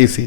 AC.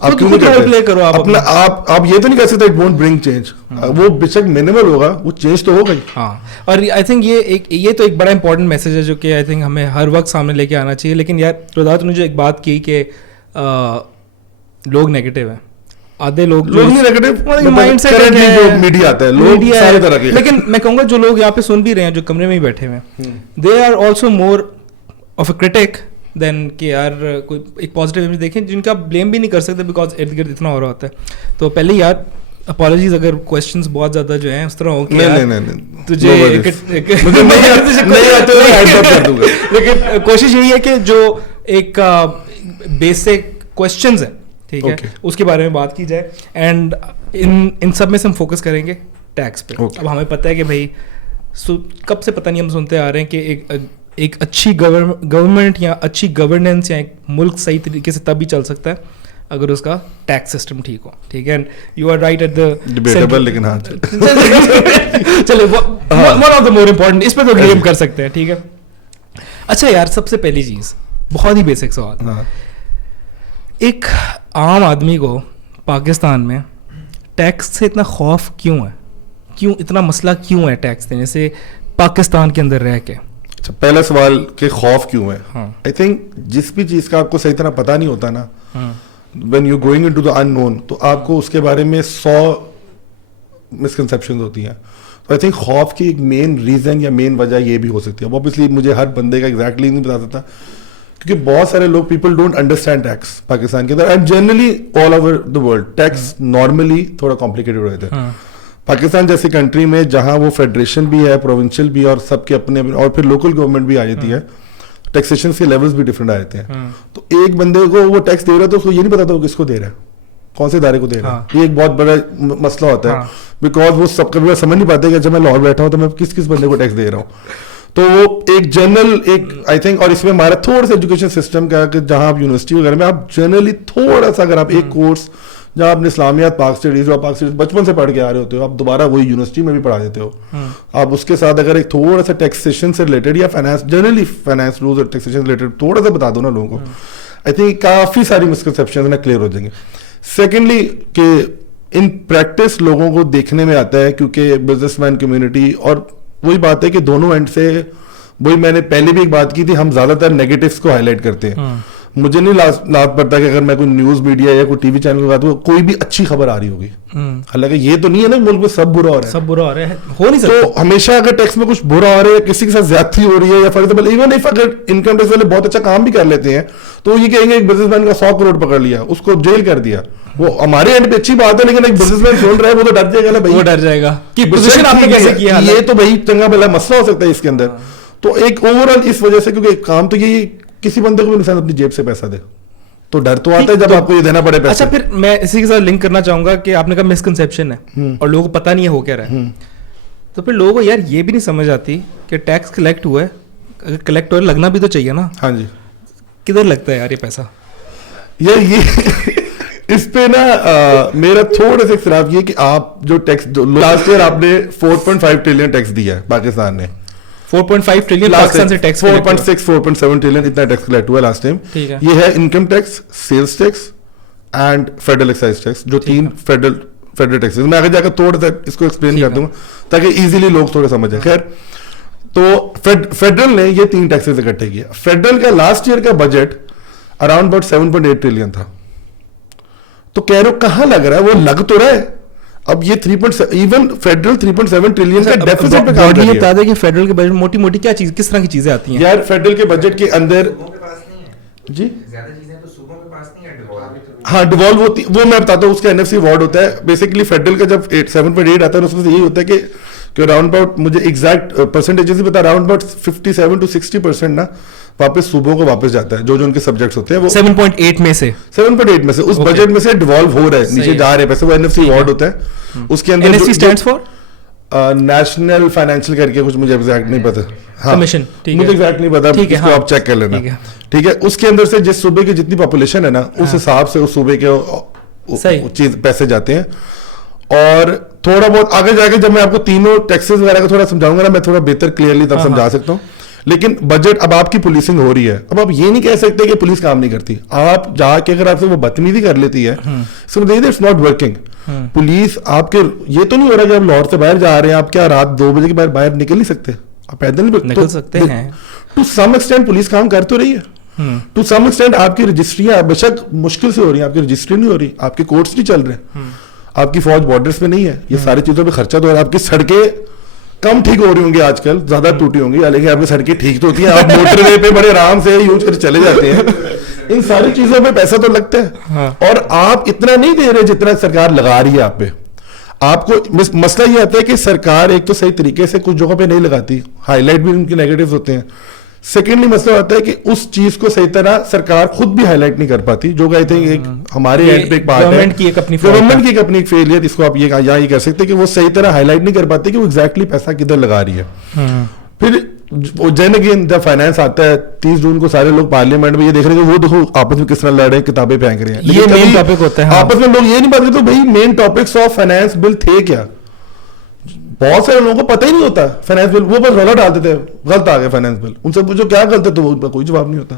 آپ کیوں نہیں کرتے اپنا آپ یہ تو نہیں کہہ سکتے اٹ وونٹ برنگ چینج, وہ بے شک منیمل ہوگا, وہ چینج تو ہوگا ہی. ہاں, اور آئی تھنک یہ تو ایک بڑا امپورٹنٹ میسج ہے جو کہ آئی تھنک ہمیں ہر وقت سامنے لے کے آنا چاہیے. لیکن یار رضا نے جو ایک بات کی کہ لوگ نیگیٹو ہیں, آدھے لوگ نہیں نیگیٹو مائنڈ سیٹ جو میڈیا آتا ہے لوگ سارے طرح کے, لیکن میں کہوں گا جو لوگ یہاں پہ سن بھی رہے ہیں جو کمرے میں ہی بیٹھے ہوئے ہیں, they are also more of a critic than کہ یار کوئی ایک پازیٹیو امیج دیکھیں جن کا بلیم بھی نہیں کر سکتے بیکاز ارد گرد اتنا ہو رہا ہوتا ہے. تو پہلے یار اپالوجیز اگر کوشچنس بہت زیادہ جو ہیں اس طرح ہو کہ تجھے لیکن کوشش یہی ہے کہ جو ایک بیسک کوشچنز ہیں ٹھیک ہے اس کے بارے میں بات کی جائے, اینڈ ان سب میں سے ہم فوکس کریں گے ٹیکس پہ. اب ہمیں پتہ ہے کہ بھائی کب سے پتہ نہیں ہم سنتے آ رہے ہیں کہ ایک اچھی گورنمنٹ یا اچھی گورننس یا ایک ملک صحیح طریقے سے تب ہی چل سکتا ہے اگر اس کا ٹیکس سسٹم ٹھیک ہو. ٹھیک ہے, you are right at the debatable, لیکن ہاں چلے one of the more important, اس پہ تو گیم کر سکتے ہیں. ٹھیک ہے, اچھا یار سب سے پہلی چیز بہت ہی بیسک سوال, ایک عام آدمی کو پاکستان میں ٹیکس سے اتنا خوف کیوں ہے, کیوں اتنا مسئلہ کیوں ہے ٹیکس دینے سے پاکستان کے اندر رہ کے؟ اچھا, پہلا سوال کہ خوف کیوں ہے. آئی تھنک جس بھی چیز کا آپ کو صحیح طرح پتا نہیں ہوتا نا, when you're going into the unknown, تو آپ کو اس کے بارے میں 100 مسکنسیپشنز ہوتی ہیں. تو آئی تھنک خوف کی ایک مین ریزن یا مین وجہ یہ بھی ہو سکتی ہے. اوبیسلی مجھے ہر بندے کا ایگزیکٹلی نہیں بتا سکتا کیونکہ بہت سارے لوگ people don't understand tax Pakistan کے اندر and generally all over the world. Tax normally تھوڑا کمپلیکیٹڈ رہتے ہیں. پاکستان جیسی کنٹری میں جہاں وہ فیڈریشن بھی ہے, پروونشل بھی, اور سب کے اپنے اور پھر لوکل گورنمنٹ بھی آ جاتی ہے, ٹیکسیشن کے لیولز بھی ڈفرینٹ آ جاتے ہیں. تو ایک بندے کو وہ ٹیکس دے رہا ہے تو اس کو یہ نہیں پتا تھا وہ کس کو دے رہا ہے, کون سے ادارے کو دے رہا ہے. یہ ایک بہت بڑا مسئلہ ہوتا ہے بیکاز وہ سب کبھی سمجھ نہیں پاتے کہ جب میں لاہور بیٹھا ہوں تو میں کس بندے کو ٹیکس دے رہا ہوں. تو وہ ایک جنرل ایک آئی تھنک, اور اس میں ہمارا تھوڑا سا ایجوکیشن سسٹم کا کہ جہاں آپ یونیورسٹی وغیرہ میں آپ جنرلی تھوڑا سا اگر آپ ایک کورس جہاں آپ نے اسلامیات پاک اسٹڈیز جو آپ پاک اسٹڈیز بچپن سے پڑھ کے آ رہے ہوتے ہو, آپ دوبارہ وہی یونیورسٹی میں بھی پڑھا دیتے ہو. آپ اس کے ساتھ اگر ایک تھوڑا سا ٹیکسیشن سے ریلیٹڈ یا فائنانس جنرلی فائنانس رولز اور ٹیکسیشن سے ریلیٹڈ تھوڑا سا بتا دو نا لوگوں کو, آئی تھنک کافی ساری مسکنسیپشنز نا کلیئر ہو جائیں گے. سیکنڈلی کہ ان پریکٹس لوگوں کو دیکھنے میں آتا ہے کیونکہ بزنس مین کمیونٹی, اور وہی بات ہے کہ دونوں اینڈ سے, وہی میں نے پہلے بھی ایک بات کی تھی, ہم زیادہ تر نیگیٹوس کو ہائی لائٹ کرتے ہیں. مجھے نہیں لازم پڑتا کہ اگر میں کوئی نیوز میڈیا یا کوئی ٹی وی چینل لگاتا ہوں کوئی بھی اچھی خبر آ رہی ہوگی, حالانکہ یہ تو نہیں ہے نا ملک میں سب برا ہو رہا ہے, ہو نہیں سکتا. تو ہمیشہ اگر ٹیکس میں کچھ برا ہو رہا ہے, کسی کے ساتھ زیادتی ہو رہی ہے, یا فار ایگزامپل ایون اف اگر انکم ٹیکس والے بہت اچھا کام بھی کر لیتے ہیں تو یہ کہیں گے ایک بزنس مین کا 100 کروڑ پکڑ لیا, اس کو جیل کر دیا. وہ ہمارے اینڈ پہ اچھی بات ہے, لیکن ایک بزنس مین سن رہا ہے وہ تو ڈر جائے گا نا بھائی, وہ ڈر جائے گا کہ پوزیشن آپ نے کیسے کیا. یہ تو بھائی چنگا بھلا مسئلہ ہو سکتا ہے اس کے اندر. تو ایک اوور آل اس وجہ سے, کیونکہ کام تو یہی کسی بندے کو بھی انسان اپنی جیب سے پیسہ دے تو ڈر تو آتا ہے جب آپ کو یہ دینا پڑے پیسے. اچھا پھر میں اسی کے ساتھ لنک کرنا چاہوں گا کہ آپ نے کہا مسکنسیپشن ہے اور لوگوں کو پتہ نہیں ہے ہو کیا رہا ہے, تو پھر لوگوں کو یار یہ بھی نہیں سمجھ آتی کہ ٹیکس کلیکٹ ہوا ہے, اگر کلیکٹ ہوا لگنا بھی تو چاہیے نا. ہاں جی, کدھر لگتا ہے یار یہ پیسہ؟ یار یہ اس پہ نا میرا تھوڑا سا اختلاف یہ کہ آپ جو ٹیکس لاسٹ ایئر آپ نے 4.5 ٹریلین ٹیکس دیا ہے پاکستان نے, 4.5 ٹریلین پاکستان سے ٹیکس, 4.6 4.7 ٹریلین اتنا ٹیکس کلیکٹ ہوا لاسٹ ٹائم. یہ ہے income tax, sales tax and federal excise tax, جو 3 فیڈرل ٹیکس. میں آگے جا کر تھوڑا سا اس کو ایکسپلین کر دوں گا تاکہ ایزیلی لوگ تھوڑا سمجھیں. خیر, تو فیڈرل نے یہ 3 ٹیکسز اکٹھے کیا. فیڈرل کا لاسٹ ایئر کا بجٹ اراؤنڈ اباؤٹ 7.8 ٹریلین تھا. تو کہہ رہے ہو کہاں لگ رہا ہے, وہ لگ تو رہا ہے. اب یہ 3.7 ایون فیڈرل 3.7 ٹریلین کا ڈیفیسٹ پہ کام کر رہی ہے. بتا دیں کہ فیڈرل کے بجٹ موٹی موٹی کیا چیز, کس طرح کی چیزیں آتی ہیں یار فیڈرل کے بجٹ کے اندر؟ جی زیادہ چیزیں تو صوبوں کے پاس نہیں ہے. ہاں ڈیوالو ہوتی, وہ میں بتاتا ہوں, اس کا NFC وارڈ ہوتا ہے. بیسکلی فیڈرل کا جب 7.8 آتا ہے اس میں سے یہی ہوتا ہے کہ اراؤنڈ اباؤٹ, مجھے ایگزیکٹ پرسنٹیجز بھی پتا, اراؤنڈ اباؤٹ 57 to 60% نا واپس صوبوں کو واپس جاتا ہے, جو ان کے سبجیکٹس ہوتے ہیں. وہ 7.8 میں سے اس بجٹ میں سے ڈیوالو ہو رہا ہے, نیچے جا رہے ہیں پیسے. وہ NFC وارڈ ہوتا ہے, اس کے اندر NFC stands for national financial کر کے کچھ, مجھے ایگزیکٹ نہیں پتا, کمیشن, مجھے ایگزیکٹ نہیں پتا, اس کو آپ چیک کر لینا. ٹھیک ہے, اس کے اندر سے جس صوبے کی جتنی پاپولیشن ہے نا اس حساب سے اس صوبے کے چیز پیسے جاتے ہیں. اور تھوڑا بہت آگے جا کے جب میں آپ کو تینوں ٹیکسز وغیرہ کا تھوڑا سمجھاؤں گا نا, میں تھوڑا بہتر کلیئرلی تب سمجھا سکتا ہوں. لیکن بجٹ اب آپ کی پولیسنگ ہو رہی ہے, اب آپ یہ نہیں کہہ سکتے کہ پولیس کام نہیں کرتی. آپ جا کے اگر آپ سے وہ بدتمیزی کر لیتی ہے, اٹس ناٹ ورکنگ. پولیس آپ کے یہ تو نہیں ہو رہا کہ آپ لاہور سے باہر جا رہے ہیں, آپ کیا رات 2 بجے کے بعد باہر نکل نہیں سکتے, آپ پیدل نکل سکتے ہیں. ٹو سم ایکسٹینٹ پولیس کام کر تو رہی ہے, ٹو سم ایکسٹینٹ آپ کی رجسٹریاں بے شک مشکل سے ہو رہی ہیں, آپ کی رجسٹری نہیں ہو رہی, آپ کے کورٹس نہیں چل رہے, آپ کی فوج بارڈرز پہ نہیں ہے, یہ ساری چیزوں پہ خرچہ تو ہو رہا ہے. آپ کی سڑکیں کم ٹھیک ہو رہی ہوں گی آج کل, زیادہ ٹوٹی ہوں گی, لیکن آپ کی سڑکیں ٹھیک تو ہوتی ہیں, آپ موٹر وے پہ بڑے آرام سے یوز کر چلے جاتے ہیں. ان ساری چیزوں پہ پیسہ تو لگتا ہے, اور آپ اتنا نہیں دے رہے جتنا سرکار لگا رہی ہے آپ پہ. آپ کو مسئلہ یہ آتا ہے کہ سرکار ایک تو صحیح طریقے سے کچھ جگہوں پہ نہیں لگاتی, ہائی لائٹ بھی ان کے نیگیٹوز ہوتے ہیں. سیکنڈلی مسئلہ ہوتا ہے کہ اس چیز کو صحیح طرح سرکار خود بھی ہائی لائٹ نہیں کر پاتی, جو کہتے ہیں ایک ہمارے اینڈ پہ ایک بات ہے, گورنمنٹ کی ایک اپنی ایک فیلئر, اس کو آپ یہاں یہ کہہ سکتے کہ وہ صحیح طرح ہائی لائٹ نہیں کر پاتی کہ وہ ایگزیکٹلی پیسہ کدھر لگا رہی ہے. پھر جن اگین جب فائنانس آتا ہے 30 جون کو سارے لوگ پارلیمنٹ میں یہ دیکھ رہے ہیں کہ وہ دیکھو آپس میں کس طرح لڑ رہے ہیں, کتابیں پھینک رہے ہیں, یہ مین ٹاپک ہوتا ہے. آپس میں لوگ یہ نہیں بات کرتے بھائی main topics of finance bill تھے کیا. بہت سارے لوگوں کو پتہ ہی نہیں ہوتا فائنانس بل, وہ بس رولا ڈالتے تھے غلط آ گیا فائنانس بل, ان سے پوچھو کیا غلط ہے تو وہ کوئی جواب نہیں ہوتا,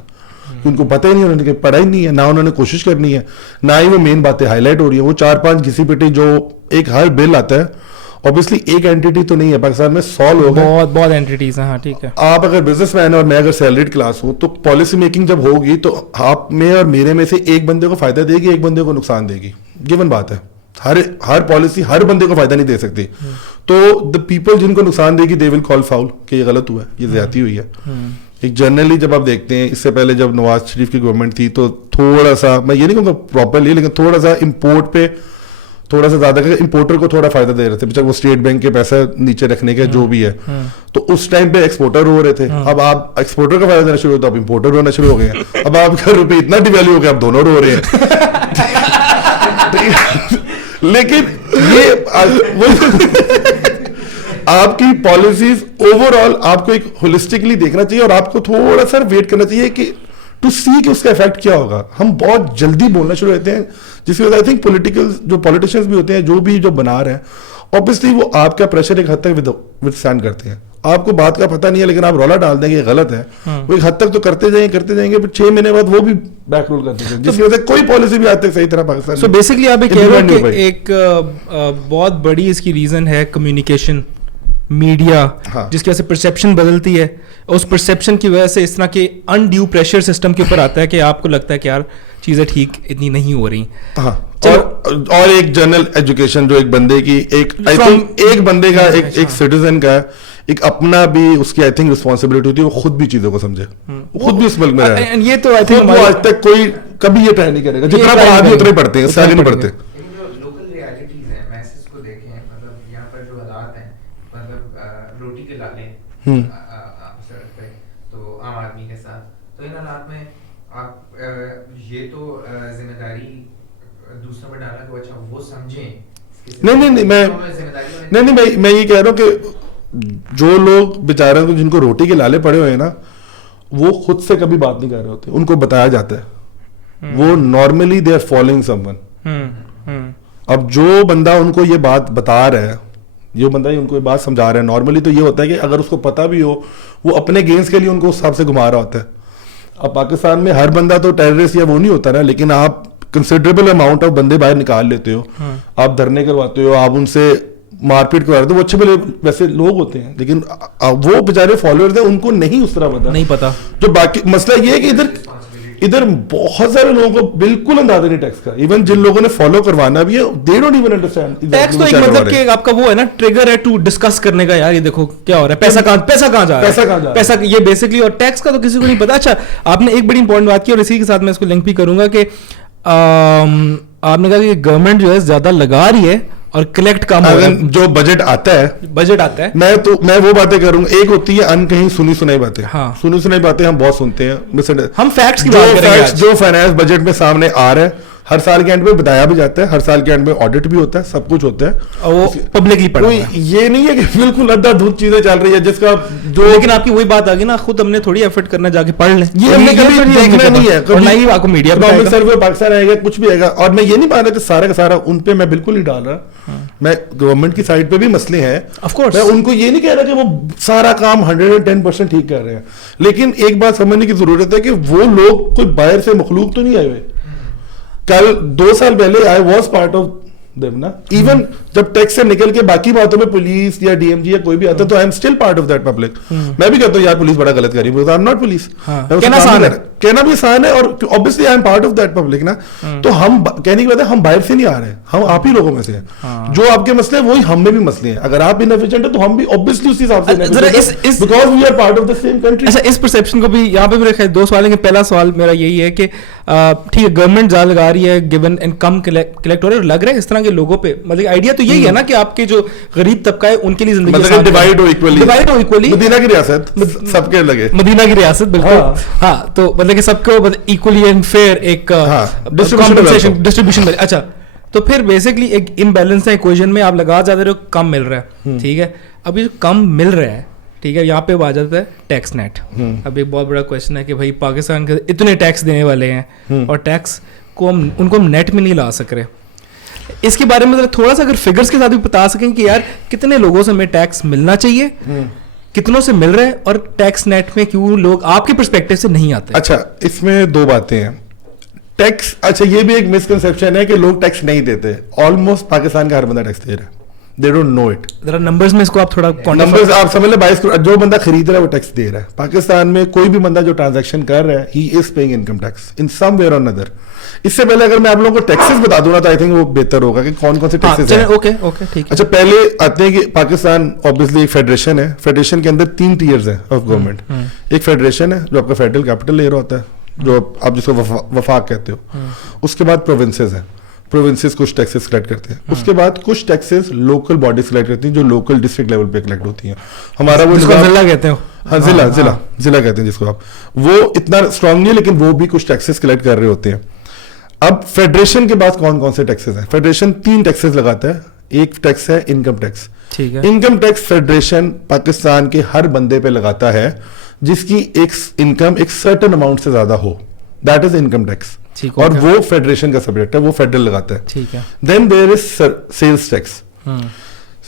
ان کو پتہ ہی نہیں, انہوں نے پڑھا ہی نہیں ہے, نہ انہوں نے کوشش کرنی ہے, نہ ہی وہ مین باتیں ہائی لائٹ ہو رہی ہے. وہ 4-5 گھسی پٹی جو ایک ہر بل آتا ہے, obviously ایک اینٹیٹی تو نہیں ہے پاکستان میں, 100 لوگ ہیں, بہت اینٹیٹیز ہیں. ہاں ٹھیک ہے, آپ اگر بزنس مین اور میں اگر سیلریڈ کلاس ہوں تو پالیسی میکنگ جب ہوگی تو آپ میں اور میرے میں سے ایک بندے کو فائدہ دے گی, ایک بندے کو نقصان دے گی, گیون بات ہے. ہر پالیسی ہر بندے کو فائدہ نہیں دے سکتی. تو دا پیپل جن کو نقصان دے گی دے ول کال فاؤل کہ یہ غلط ہوا ہے, یہ زیادتی ہوئی ہے. ایک جنرلی جب آپ دیکھتے ہیں, اس سے پہلے جب نواز شریف کی گورنمنٹ تھی تو تھوڑا سا, میں یہ نہیں کہوں گا پراپرلی, لیکن تھوڑا سا امپورٹ پہ تھوڑا سا زیادہ کر امپورٹر کو تھوڑا فائدہ دے رہے تھے, وہ اسٹیٹ بینک کے پیسہ نیچے رکھنے کے جو بھی ہے, تو اس ٹائم پہ ایکسپورٹر ہو رہے تھے. اب آپ ایکسپورٹر کا فائدہ دینا شروع ہوتا, اب امپورٹر ہونا شروع ہو گئے ہیں. اب آپ کا روپے اتنا ڈیویلیو ہو گیا, اب دونوں رو رہے ہیں. لیکن یہ آپ کی پالیسیز اوور آل آپ کو ایک ہولسٹکلی دیکھنا چاہیے, اور آپ کو تھوڑا سا ویٹ کرنا چاہیے کہ ٹو سی کہ اس کا افیکٹ کیا ہوگا. ہم بہت جلدی بولنا شروع ہوتے ہیں, جس کی وجہ آئی تھنک پولیٹیکل جو پولیٹیشینز بھی ہوتے ہیں جو بنا رہے ہیں, obviously وہ آپ کا پریشر ایک حد تک ود اسٹینڈ کرتے ہیں. آپ کو بات کا پتہ نہیں ہے لیکن آپ رولا ڈال دیں گے یہ غلط ہے, وہ ایک حد تک تو کرتے جائیں گے, پھر 6 مہینے بعد وہ بھی بیک رول کرتے ہیں, جس کی وجہ سے کوئی پالیسی بھی آج تک صحیح طرح پاکستان. سو بیسکلی آپ یہ کہہ رہے ہیں کہ ایک بہت بڑی اس کی ریزن ہے کمیونیکیشن, میڈیا, جس کی وجہ سے پرسیپشن بدلتی ہے. اس پرسیپشن کی وجہ سے اس طرح کے انڈیو پریشر سسٹم کے اوپر آتا ہے کہ آپ کو لگتا ہے کہ یار چیزیں ٹھیک اتنی نہیں ہو رہی. اور ایک جنرل ایجوکیشن جو ایک بندے کی ایک بندے کا ایک سٹیزن کا ایک اپنا بھی اس کی آئی تھنک رسپانسبلٹی ہوتی ہے, وہ خود بھی چیزوں کو سمجھے, خود بھی اس ملک میں رہے. یہ تو آئی تھنک آج تک کوئی کبھی یہ ٹرائی نہیں کرے گا, جتنا پڑھا بھی اتنے پڑھتے ہیں, سارے نہیں پڑھتے. لوکل ریالٹیز ہیں, میسز کو دیکھیں, مطلب یہاں پر جو حالات ہیں, مطلب روٹی کے لالے سڑک پہ تو عام آدمی کے ساتھ, تو ان حالات میں آپ یہ تو ذمہ داری دوسروں پہ ڈالنا کہ اچھا وہ سمجھیں. نہیں میں یہ کہہ رہا ہوں کہ جو لوگ بیچارے جن کو روٹی کے لالے پڑے ہوئے ہیں نا, وہ خود سے کبھی بات نہیں کر رہے ہوتے, ان کو بتایا جاتا ہے, وہ normally they are following someone. اب جو بندہ ان کو یہ بات بتا رہا ہے, جو بندہ ان کو یہ بات سمجھا رہا ہے, نارملی تو یہ ہوتا ہے کہ اگر اس کو پتا بھی ہو, وہ اپنے گینز کے لیے ان کو اس حساب سے گھما رہا ہوتا ہے. اب پاکستان میں ہر بندہ تو ٹیررسٹ یا وہ نہیں ہوتا نا, لیکن آپ کنسیڈریبل اماؤنٹ آف بندے باہر نکال لیتے ہو, آپ دھرنے کرواتے ہو, آپ ان سے مار پیٹ کروا دیتے, وہ اچھے بھلے ویسے لوگ ہوتے ہیں, لیکن وہ بیچارے فالوورز ہیں, ان کو نہیں اس طرح پتا. جو باقی مسئلہ یہ ہے کہ ادھر بہت سارے لوگوں کو بالکل اندازہ نہیں ٹیکس کا, ایون جن لوگوں نے فالو کروانا بھی ہے they don't even understand tax. تو ایک مطلب کہ آپ کا وہ ہے نا ٹریگر ہے ٹو ڈسکس کرنے کا, یار یہ دیکھو کیا ہو رہا ہے, پیسہ کہاں جا رہا ہے, پیسہ یہ بیسکلی. اور ٹیکس کا تو کسی کو نہیں پتا. اچھا آپ نے ایک بڑی امپورٹنٹ بات کی, اور اسی کے ساتھ میں اس کو لنک بھی کروں گا کہ آپ نے کہا کہ گورنمنٹ جو ہے زیادہ لگا رہی ہے اور کلیکٹ کم ہو رہا ہے. جو بجٹ آتا ہے میں وہ باتیں کروں گا, ایک ہوتی ہے ان کہیں سنی سنائی باتیں. سنی سنائی باتیں ہم بہت سنتے ہیں, ہم فیکٹس کی بات کریں گے. جو فائنانس بجٹ میں سامنے آ رہا ہے ہر سال کے اینڈ میں بتایا بھی جاتا ہے, ہر سال کے اینڈ میں آڈٹ بھی ہوتا ہے, سب کچھ ہوتا ہے, اور وہ پبلکلی پڑھا ہے. یہ نہیں ہے کہ بالکل ادھا دھند چیزیں چل رہی ہے جس کا جو, لیکن آپ کی وہی بات آ گئی نا, خود ہم نے تھوڑی ایفرٹ کرنا جا کے پڑھ لیں, یہ ہم نے کبھی دیکھنا نہیں ہے, اور نہ ہی آپ کو میڈیا اکنامک سروے پاکستان آئے گا, کچھ بھی آئے گا. اور میں یہ نہیں مان رہا کہ سارا کا سارا ان پہ میں بالکل نہیں ڈال رہا, میں گورنمنٹ کی سائڈ پہ بھی مسئلے ہیں, میں ان کو یہ نہیں کہہ رہا کہ وہ سارا کام 110% ٹھیک کر رہے ہیں, لیکن ایک بات سمجھنے کی ضرورت ہے کہ وہ لوگ کوئی باہر سے مخلوق تو نہیں آئے ہوئے. کل 2 سال پہلے I was part of them نا, ایون جب ٹیکس سے نکل کے باقی باتوں میں پولیس یا ڈی ایم جی یا کوئی بھی آتا ہے تو I am still part of that public. میں بھی کہتا ہوں یار پولیس بڑا غلط کر رہی ہے, آئی ایم ناٹ پولیس, کہنا بھی آسان ہے, اور obviously I am part of that public نا. تو ہم کہنے کی بات ہے ہم باہر سے نہیں آ رہے ہیں, ہم آپ ہی لوگوں میں سے ہیں, جو آپ کے مسئلے ہیں وہی ہم میں بھی مسئلے ہیں. اگر آپ انیفیشینٹ ہیں تو ہم بھی obviously اسی حساب سے because we are part of the same country. اچھا, اس پرسیپشن کو بھی یہاں پہ میرے خیال 2 سوال ہیں. پہلا سوال میرا یہی ہے کہ ٹھیک ہے گورنمنٹ زیادہ لگا رہی ہے گیون انکم کلیکٹ ہو رہا ہے, لگ رہا ہے اس طرح کے لوگوں پہ, مطلب آئیڈیا تو یہی ہے نا کہ آپ کے جو غریب طبقہ ہے ان کے لیے زندگی ڈیوائڈ ہو ایکولی, مدینہ کی ریاست سب کے لگے, مدینہ کی ریاست بالکل, ہاں, تو مطلب کہ سب کو ایکولی اینڈ فیئر ایک ڈسٹریبیوشن. اچھا, تو پھر بیسکلی ایک امبیلنس ہے ایکویشن میں, آپ لگا جاتے رہو کم مل رہا ہے, ٹھیک ہے, اب یہ کم مل رہا ہے, ٹھیک ہے, یہاں پہ آ جاتا ہے ٹیکس نیٹ. اب ایک بہت بڑا کوشچن ہے کہ بھائی پاکستان کے اتنے ٹیکس دینے والے ہیں اور ٹیکس کو ان کو ہم نیٹ میں نہیں لا سک رہے. اس کے بارے میں تھوڑا سا اگر فگرس کے ساتھ بھی بتا سکیں کہ یار کتنے لوگوں سے ہمیں ٹیکس ملنا چاہیے, کتنوں سے مل رہے ہیں, اور ٹیکس نیٹ میں کیوں لوگ آپ کے پرسپیکٹو سے نہیں آتے. اچھا, اس میں 2 باتیں ہیں. ٹیکس, اچھا یہ بھی ایک مسکنسیپشن ہے کہ لوگ ٹیکس نہیں دیتے. آلموسٹ پاکستان کا ہر بندہ ٹیکس دے رہا ہے, they don't know it. ذرا نمبرز میں اس کو آپ تھوڑا نمبرز آپ سمجھ لیں 22 کروڑ جو بندہ خرید رہا ہے وہ ٹیکس دے رہا ہے. پاکستان میں کوئی بھی بندہ جو ٹرانزیکشن کر رہا ہے he is paying income tax in some way or another. اس سے پہلے اگر میں آپ لوگوں کو ٹیکسز بتا دوں نا تو آئی تھنک وہ بہتر ہوگا کہ کون کون سے ٹیکسز ہیں. اوکے ٹھیک ہے. اچھا, پہلے آتے ہیں کہ پاکستان اوبیسلی ایک فیڈریشن ہے, فیڈریشن کے اندر 3 ٹیئرز ہیں آف گورنمنٹ. ایک فیڈریشن ہے جو آپ کا فیڈرل کیپٹل لیئر ہوتا ہے, جو آپ جس کو وفاق کہتے ہو. اس کے بعد پروونسز ہیں, پروونسز کچھ ٹیکسز کلیکٹ کرتے ہیں. اس کے بعد کچھ ٹیکسز لوکل باڈیز کلیکٹ کرتی ہیں جو لوکل ڈسٹرکٹ لیول پہ کلیکٹ ہوتی ہیں. ہمارا وہ ضلع کہتے ہیں, ہاں ضلع کہتے ہیں جس کو آپ, وہ اتنا اسٹرانگ نہیں ہے لیکن وہ بھی کچھ ٹیکسز کلیکٹ کر رہے ہوتے ہیں. اب فیڈریشن کے بعد کون کون سے ٹیکسز ہیں؟ فیڈریشن 3 ٹیکسز لگاتا ہے. ایک ٹیکس ہے income tax. Income tax federation Pakistan کے ہر بندے پہ لگاتا ہے جس کی ایک انکم ایک سرٹن اماؤنٹ سے زیادہ ہو, دیٹ از انکم ٹیکس, اور وہ فیڈریشن کا سبجیکٹ ہے, وہ فیڈرل لگاتا ہے. Then there is sales tax.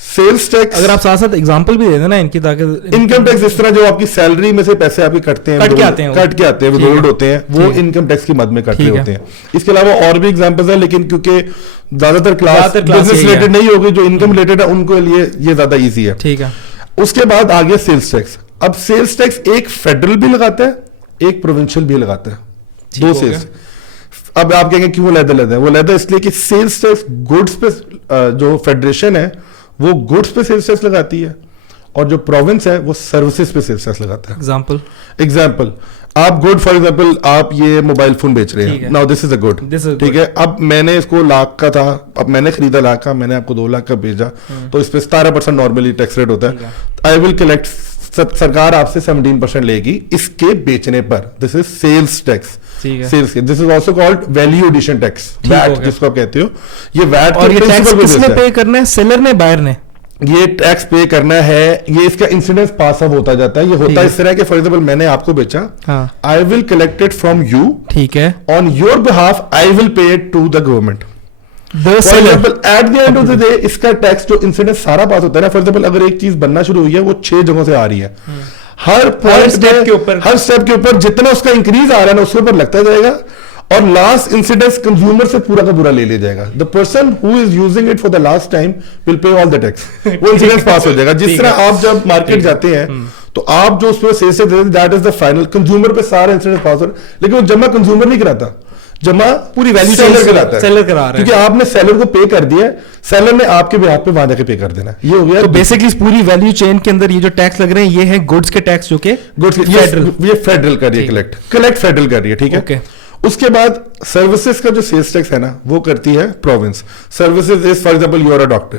Sales tax اگر آپ ساتھ ساتھ ایگزامپل بھی دے دیں نا ان کی, تاکہ انکم ٹیکس اس طرح جو آپ کی سیلری میں سے پیسے آپ کے کٹ کے آتے ہیں ودہولڈ ہوتے ہیں, وہ انکم ٹیکس کی مد میں کٹ رہے ہوتے ہیں. اس کے علاوہ اور بھی ایگزامپلز ہیں, لیکن کیونکہ زیادہ تر کلاس بزنس ریلیٹڈ نہیں ہوگی, جو انکم ریلیٹڈ ہے ان کے لیے یہ زیادہ ایزی ہے. ٹھیک ہے. اس کے بعد آ گیا سیلز ٹیکس. اب سیلز ٹیکس ایک فیڈرل بھی لگاتا ہے, ایک پروونشل بھی لگاتا ہے, 2 سیلز. اب آپ کہیں گے کیوں علیحدہ ہے؟ وہ علیحدہ اس لیے کہ سیلز ٹیکس گڈس پہ, جو فیڈریشن ہے وہ گڈس پہ سیلز ٹیکس لگاتی ہے, اور جو پروونس ہے وہ سروسز پہ سیلز ٹیکس لگاتا ہے. ایگزامپل آپ گڈ, فار ایگزامپل آپ یہ موبائل فون بیچ رہے ہیں, now this is a good, ٹھیک ہے. اب میں نے اس کو 1 لاکھ کا تھا, اب میں نے خریدا 1 لاکھ کا, میں نے آپ کو 2 لاکھ کا بھیجا, تو اس پہ 17% نارملی ٹیکس ریٹ ہوتا ہے. آئی ول کلیکٹ, سرکار آپ سے 17% لے گی اس کے بیچنے پر. This is sales tax. This is also called value addition tax, VAT جس کو آپ کہتے ہو. یہ ویٹ اور یہ ٹیکس کس نے پے کرنا ہے؟ سیلر نے, بائر نے یہ ٹیکس پے کرنا ہے. یہ اس کا انسیڈنس پاس اب ہوتا جاتا ہے. یہ ہوتا ہے اس طرح کہ فار ایگزامپل میں نے آپ کو بیچا, I will collect it from you, ٹھیک ہے, on your behalf I will pay it to the government. For example at the end of the day اس کا ٹیکس جو انسیڈنس سارا پاس ہوتا ہے نا, فار ایگزامپل اگر ایک چیز بننا شروع ہوئی ہے وہ 6 جگہوں سے آ رہی ہے, ہر اسٹیپ کے اوپر جتنا اس کا انکریز آ رہا ہے نا اس کے اوپر لگتا جائے گا, اور لاسٹ انسیڈنس کنزیومر سے پورا کا پورا لے لیا جائے گا. The person who is using it for the last time will pay all the tax. وہ انسیڈنس پاس ہو جائے گا. جس طرح آپ جب مارکیٹ جاتے ہیں تو آپ جو اس پہ سیل سے دیتے ہیں that is the final, consumer پہ سارا انسیڈنس پاس ہو رہا ہے, لیکن وہ جمع کنزیومر نہیں کراتا, جمع پوری ویلیو سیلر کراتا ہے. سیلر کرا رہا ہے کیونکہ آپ نے سیلر کو پے کر دیا ہے, سیلر نے آپ کے ہاتھ پہ وہاں جا کے پے کر دینا. یہ ہو گیا. تو بیسکلی اس پوری ویلیو چین کے اندر یہ جو ٹیکس لگ رہے ہیں یہ ہے گڈس کے ٹیکس, جو کہ گڈس یہ فیڈرل کر رہی ہے, کلیکٹ فیڈرل کر رہی ہے, ٹھیک ہے. اس کے بعد سروسز کا جو سیلز ٹیکس ہے نا وہ کرتی ہے province. Services is for example you are a doctor,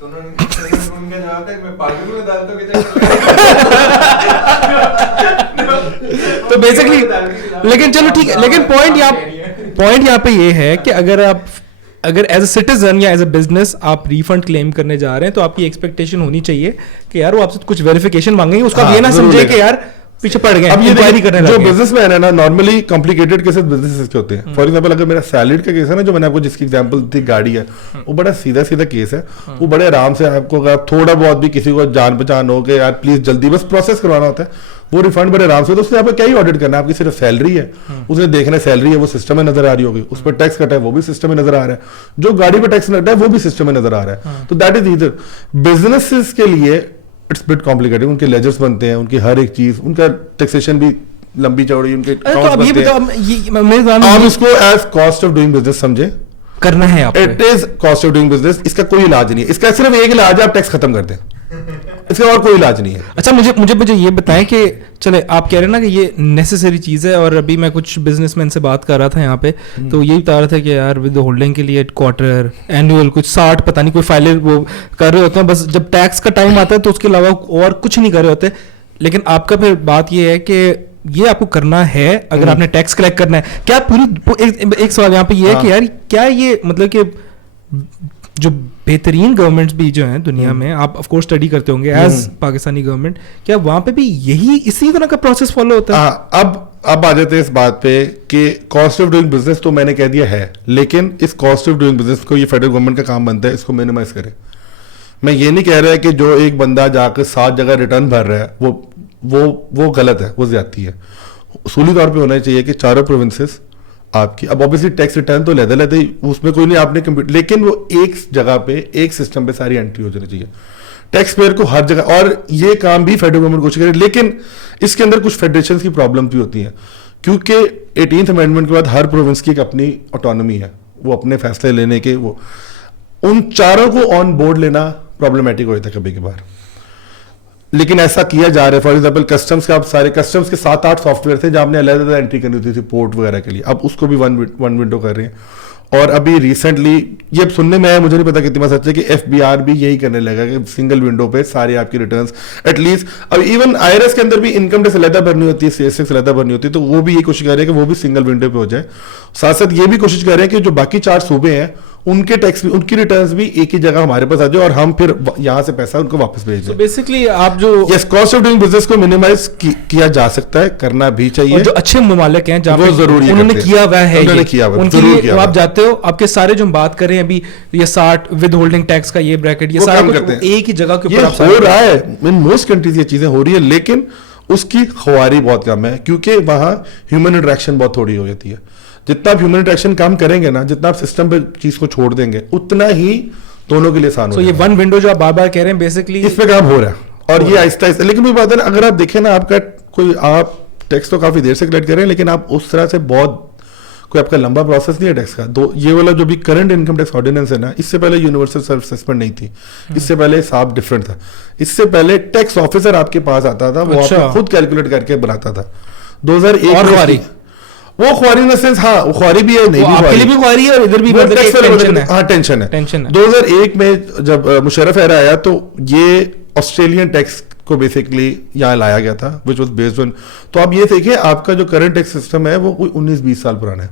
تو انہوں نے ان کا جواب تھا میں پاگل میں ڈالتا ہوں کہ تو بیسکلی لیکن چلو ٹھیک ہے, لیکن پوائنٹ یہاں پہ یہ ہے کہ اگر ایز اے سٹیزن یا ایز اے بزنس آپ ریفنڈ کلیم کرنے جا رہے ہیں تو آپ کی ایکسپیکٹیشن ہونی چاہیے کہ یار وہ آپ سے کچھ ویریفیکیشن مانگیں گے, اس کا یہ نہ سمجھے کہ یار پیچھے پڑ گئے. اب یہ کرنے جو بزنس مین ہے نا, نارملی کمپلیکیٹڈ کیسز بزنس کے ہوتے ہیں. فار ایگزامپل اگر میرا سیلریڈ کا کیس ہے نا, جو میں نے آپ کو جس کی ایگزامپل دی گاڑی ہے, وہ بڑا سیدھا کیس ہے. وہ بڑے آرام سے آپ کو اگر تھوڑا بہت بھی کسی کو جان پہچان ہو کہ یار پلیز جلدی بس پروسیس کروانا ہوتا ہے, وہ ریفنڈ بڑے آرام سے. تو اس نے آپ کو کیا ہی آڈٹ کرنا ہے, آپ کی صرف سیلری ہے, اس نے دیکھنا ہے سیلری ہے وہ سسٹم میں نظر آ رہی ہوگی, اس پہ ٹیکس کٹا ہے وہ بھی سسٹم میں نظر آ رہا ہے, جو گاڑی پہ ٹیکس کٹا ہے وہ بھی سسٹم میں نظر آ رہا ہے. تو دیٹ از ایدر بزنس کے لیے اٹس بٹ کمپلیکیٹڈ. ان کے لیجرز بنتے ہیں, ان کی ہر ایک چیز, ان کا ٹیکسیشن بھی لمبی چوڑی, ان کے آپ اس کو as cost of doing business سمجھیں, کرنا ہے آپ, it is cost of doing business. اس کا کوئی علاج نہیں ہے, اس کا صرف ایک علاج ہے, آپ ٹیکس ختم کر دیں, اس کا اور کوئی علاج نہیں ہے. اچھا مجھے یہ بتائیں کہ چلے آپ کہہ رہے ہیں نا کہ یہ نیسیسری چیز ہے, اور ابھی میں کچھ بزنس مین سے بات کر رہا تھا یہاں پہ, تو یہی بتا رہا تھا کہ یار ود ہولڈنگ کے لیے کوارٹر اینوئل کچھ 60 پتہ نہیں کوئی فائلر وہ کر رہے ہوتے ہیں, بس جب ٹیکس کا ٹائم آتا ہے تو اس کے علاوہ اور کچھ نہیں کر رہے ہوتے. لیکن آپ کا پھر بات یہ ہے کہ یہ آپ کو کرنا ہے اگر آپ نے ٹیکس کلیکٹ کرنا ہے. کیا پوری ایک سوال یہاں پہ یہ ہے کہ یار کیا یہ مطلب کہ جو بہترین گورنمنٹس بھی جو ہیں دنیا میں, آپ آف کورس اسٹڈی کرتے ہوں گے ایز پاکستانی گورنمنٹ, کیا وہاں پہ بھی یہی اسی طرح کا پروسیس فالو ہوتا ہے؟ اب آ جاتے ہیں اس بات پہ کہ کاسٹ آف ڈوئنگ بزنس تو میں نے کہہ دیا ہے, لیکن اس کاسٹ آف ڈوئنگ بزنس کو یہ فیڈرل گورنمنٹ کا کام بنتا ہے اس کو مینیمائز کرے. میں یہ نہیں کہہ رہا کہ جو ایک بندہ جا کے 7 جگہ ریٹرن بھر رہا ہے وہ غلط ہے, وہ زیادتی ہے. اصولی طور پہ ہونا چاہیے کہ چاروں پروونسز آپ کی, اب اوبیسلی ٹیکس ریٹرن تو لیتے اس میں کوئی نہیں آپ نے کمپیوٹر, لیکن وہ ایک جگہ پہ ایک سسٹم پہ ساری انٹری ہو جانی چاہیے ٹیکس پیئر کو ہر جگہ. اور یہ کام بھی فیڈرل گورنمنٹ کوشش کرے, لیکن اس کے اندر کچھ فیڈریشنز کی پرابلم بھی ہوتی ہیں, کیونکہ 18th امینڈمنٹ کے بعد ہر پروونس کی ایک اپنی آٹونومی ہے, وہ اپنے فیصلے لینے کے, وہ ان چاروں کو آن بورڈ لینا پرابلمٹک ہوتا ہے کبھی کبھار. لیکن ایسا کیا جا رہا ہے. فار ایگزامپل کسٹمس کے, آپ سارے کسٹمس کے 7-8 سافٹ ویئر تھے جہاں آپ نے علیحدہ انٹری کرنی ہوتی تھی پورٹ وغیرہ کے لیے, اب اس کو بھی ون ونڈو کر رہے ہیں. اور ابھی ریسنٹلی یہ سننے میں آیا, مجھے نہیں پتا کتنا سچ ہے, کہ FBR بھی یہی کرنے لگا کہ سنگل ونڈو پہ سارے آپ کی ریٹرنس ایٹ لیسٹ. اب ایون IRS کے اندر بھی انکم ٹیکس علیحدہ بھرنی ہوتی ہے, CS ٹیکس علیحدہ بھرنی ہوتی ہے, تو وہ بھی یہ کوشش کر رہے ہیں کہ وہ بھی سنگل ونڈو پہ ہو جائے. ساتھ ساتھ یہ بھی کوشش کر رہے ہیں کہ جو باقی 4 صوبے ہیں ان کے ٹیکس بھی, ان کی ریٹرنس بھی ایک ہی جگہ ہمارے پاس آ جائے, اور ہم پھر یہاں سے پیسہ ان کو واپس بھیج دیں. بیسکلی آپ جو کاسٹ آف ڈوئنگ بزنس کو منیمائز کیا جا سکتا ہے, کرنا بھی چاہیے. جو اچھے ممالک ہیں جہاں وہ ضروری انہوں نے کیا ہوا ہے, ان کے لیے آپ جاتے ہو, آپ کے سارے جو ہم بات کر رہے ہیں ابھی, یہ 60 ود ہولڈنگ ٹیکس کا یہ بریکٹ, یہ سارا کچھ ایک ہی جگہ کے اوپر ہو رہا ہے. ان موسٹ کنٹریز یہ چیزیں ہو رہی ہے, لیکن اس کی خواری بہت کم ہے, کیونکہ وہاں ہیومن انٹریکشن بہت تھوڑی ہو جاتی ہے. جتنا آپ ہیومن انٹریکشن کم کریں گے نا, جتنا آپ سسٹم پہ چیز کو چھوڑ دیں گے, اتنا ہی دونوں کے لیے آسان ہوگا. یہ ون ونڈو جو آپ بار بار کہہ رہے ہیں بیسکلی اس پہ کام ہو رہا ہے, اور یہ آہستہ آہستہ. لیکن وہ بات ہے نا, اگر آپ دیکھیں نا, آپ کا کوئی آپ ٹیکس تو کافی دیر سے کلیکٹ کریں, لیکن آپ اس طرح سے بہت کوئی آپ کا لمبا پروسیس نہیں ہے ٹیکس کا. یہ والا جو بھی کرنٹ انکم ٹیکس آرڈیننس ہے نا, اس سے پہلے یونیورسل سیلف اسسمنٹ نہیں تھی, اس سے پہلے حساب ڈفرنٹ تھا. اس سے پہلے ٹیکس آفیسر آپ کے پاس آتا تھا, وہ آپ خود کیلکولیٹ کر کے بناتا تھا. 2001 وہ خواری ان سینس, ہاں وہ خواری بھی ہے, نہیں بھی خواری ہے, اور ادھر بھی ٹینشن ہے. 2001 میں جب مشرف ایرا آیا تو یہ آسٹریلین ٹیکس کو بیسکلی یہاں لایا گیا تھا, وچ واز بیسڈ آن. تو آپ یہ دیکھیں, آپ کا جو کرنٹ ٹیکس سسٹم ہے وہ کوئی 19-20 سال پرانا ہے.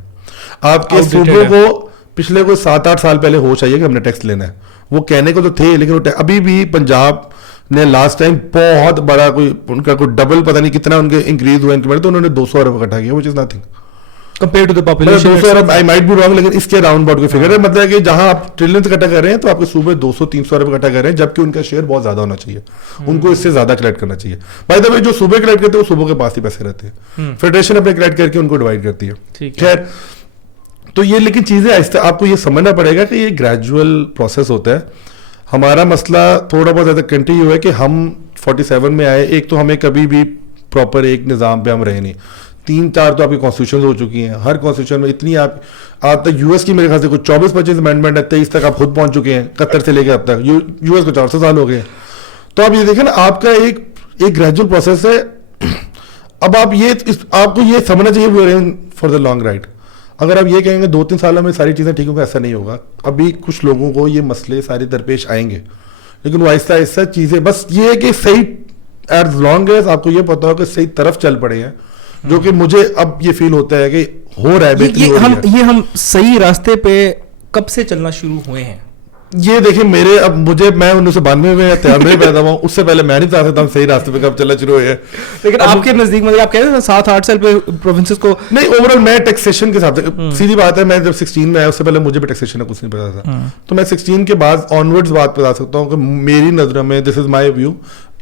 آپ کے صوبوں کو پچھلے کوئی 7-8 سال پہلے ہو چاہیے کہ ہم نے ٹیکس لینا ہے. وہ کہنے کو تو تھے, لیکن ابھی بھی پنجاب نے لاسٹ ٹائم بہت بڑا کوئی ان کا کوئی ڈبل پتہ نہیں کتنا ان کے انکریز ہوا انکریمنٹ, تو انہوں نے 200 ارب اکٹھا کیا, which is nothing compared to the population. 200 ارب I might be wrong, لیکن اس کے راؤنڈ باؤٹ کوئی فگر ہے. مطلب کہ جہاں آپ ٹریلینز اکٹھا کر رہے ہیں, تو آپ کے صوبے 200-300 ارب اکٹھا کر رہے ہیں, جبکہ ان کا شیئر بہت زیادہ ہونا چاہیے, ان کو اس سے زیادہ کلیکٹ کرنا چاہیے. بائی دا وے جو صوبے کلیکٹ کرتے ہیں وہ صوبوں کے پاس ہی پیسے رہتے ہیں, فیڈریشن اپنے کلیکٹ کر کے ان کو ڈیوائڈ کرتی ہے. خیر, تو یہ لیکن چیزیں آہستہ آپ کو یہ سمجھنا پڑے گا کہ یہ گریجول پروسیس ہوتا ہے. ہمارا مسئلہ تھوڑا بہت زیادہ کنٹینیو ہے کہ ہم 47 میں آئے, ایک تو ہمیں کبھی بھی پراپر ایک نظام پہ ہم رہے نہیں. 3-4 تو آپ کی کانسٹیٹیوشن ہو چکی ہیں, ہر کانسٹیٹیوشن میں اتنی آپ تک US کی میرے خیال سے کوئی 24-25 امینڈمنٹ ہے, 23 تک آپ خود پہنچ چکے ہیں, قطر سے لے کے اب تک. US کو 400 سال ہو گئے. تو آپ یہ دیکھیں نا, آپ کا ایک گریجول پروسیس ہے. اب آپ کو یہ سمجھنا چاہیے we are in for the long ride. اگر آپ یہ کہیں گے 2-3 سالوں میں ساری چیزیں ٹھیک ہوں گے, ایسا نہیں ہوگا. ابھی کچھ لوگوں کو یہ مسئلے سارے درپیش آئیں گے, لیکن وہ آہستہ آہستہ چیزیں بس یہ ہے کہ صحیح ایز لانگ ایز آپ کو یہ پتا ہو کہ صحیح طرف چل پڑے ہیں, جو کہ مجھے اب یہ فیل ہوتا ہے کہ ہو رہا ہے بہتری ہو رہی ہے. یہ ہم صحیح راستے پہ کب سے چلنا شروع ہوئے ہیں؟ یہ دیکھیں میرے اب مجھے میں 1992 میں 93 میں پیدا ہوا ہوں, اس سے پہلے میں نہیں بتا سکتا ہم صحیح راستے پہ کب چلنا شروع ہوئے ہیں. لیکن آپ کے نزدیک مطلب آپ کہتے ہیں 7-8 سال پہ پروونسز کو نہیں اوور آل میں ٹیکسیشن کے حساب سے سیدھی بات ہے, میں جب 16 میں آیا اس سے پہلے مجھے بھی ٹیکسیشن کا کچھ نہیں پتا تھا, تو میں 16 کے بعد آنورڈز بات بتا سکتا ہوں کہ میری نظروں میں دس از مائی ویو,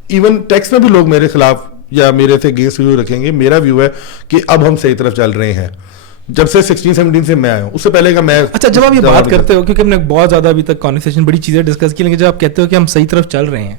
ایون ٹیکس میں بھی لوگ میرے خلاف یا میرے سے اگینسٹ ویو رکھیں گے, میرا ویو ہے کہ اب ہم صحیح طرف چل رہے ہیں جب سے 16-17 سے میں آیا ہوں. اس سے پہلے کا میں اچھا جب آپ یہ بات کرتے ہو, کیونکہ ہم نے بہت زیادہ ابھی تک کانورسیشن بڑی چیزیں ڈسکس کی, لیکن جب آپ کہتے ہو کہ ہم صحیح طرف چل رہے ہیں,